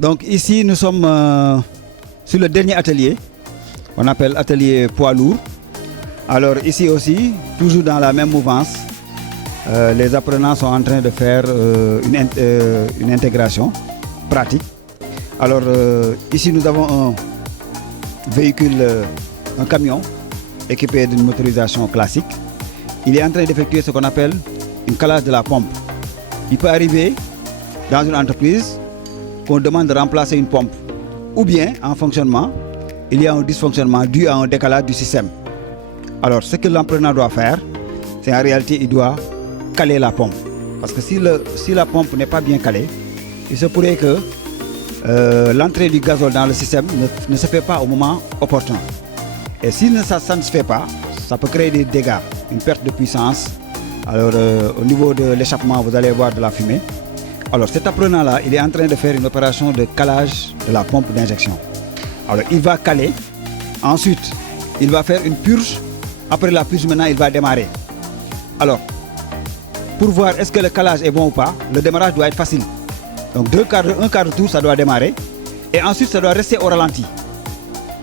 Donc ici, nous sommes sur le dernier atelier, on appelle atelier poids lourd. Alors ici aussi, toujours dans la même mouvance, les apprenants sont en train de faire une intégration pratique. Alors ici, nous avons un véhicule, un camion équipé d'une motorisation classique. Il est en train d'effectuer ce qu'on appelle une calage de la pompe. Il peut arriver dans une entreprise qu'on demande de remplacer une pompe. Ou bien, en fonctionnement, il y a un dysfonctionnement dû à un décalage du système. Alors, ce que l'entrepreneur doit faire, c'est en réalité, il doit caler la pompe. Parce que si la pompe n'est pas bien calée, il se pourrait que l'entrée du gazole dans le système ne se fait pas au moment opportun. Et si ça ne se fait pas, ça peut créer des dégâts, une perte de puissance. Alors, au niveau de l'échappement, vous allez voir de la fumée. Alors, cet apprenant-là, il est en train de faire une opération de calage de la pompe d'injection. Alors, il va caler. Ensuite, il va faire une purge. Après la purge, maintenant, il va démarrer. Alors, pour voir est-ce que le calage est bon ou pas, le démarrage doit être facile. Donc, un quart de tour, ça doit démarrer. Et ensuite, ça doit rester au ralenti.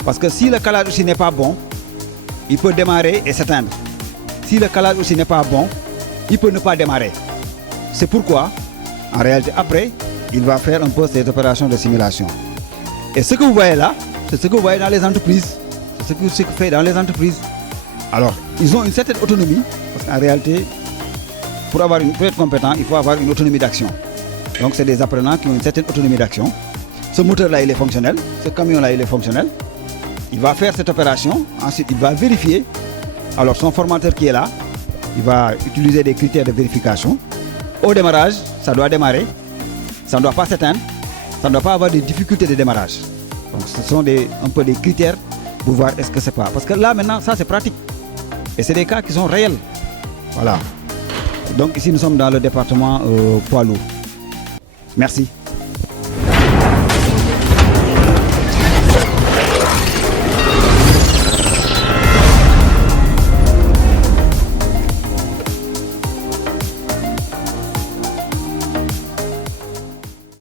Parce que si le calage aussi n'est pas bon, il peut démarrer et s'éteindre. Si le calage aussi n'est pas bon, il peut ne pas démarrer. C'est pourquoi, en réalité, après, il va faire un peu ces opérations de simulation. Et ce que vous voyez là, c'est ce que vous voyez dans les entreprises. C'est ce que fait dans les entreprises. Alors, ils ont une certaine autonomie, parce qu'en réalité, pour être compétent, il faut avoir une autonomie d'action. Donc, c'est des apprenants qui ont une certaine autonomie d'action. Ce moteur-là, il est fonctionnel. Ce camion-là, il est fonctionnel. Il va faire cette opération. Ensuite, il va vérifier. Alors, son formateur qui est là, il va utiliser des critères de vérification. Au démarrage, ça doit démarrer. Ça ne doit pas s'éteindre. Ça ne doit pas avoir de difficultés de démarrage. Donc, ce sont un peu des critères pour voir est-ce que c'est pas. Parce que là, maintenant, ça, c'est pratique. Et c'est des cas qui sont réels. Voilà. Donc, ici, nous sommes dans le département poids lourd. Merci.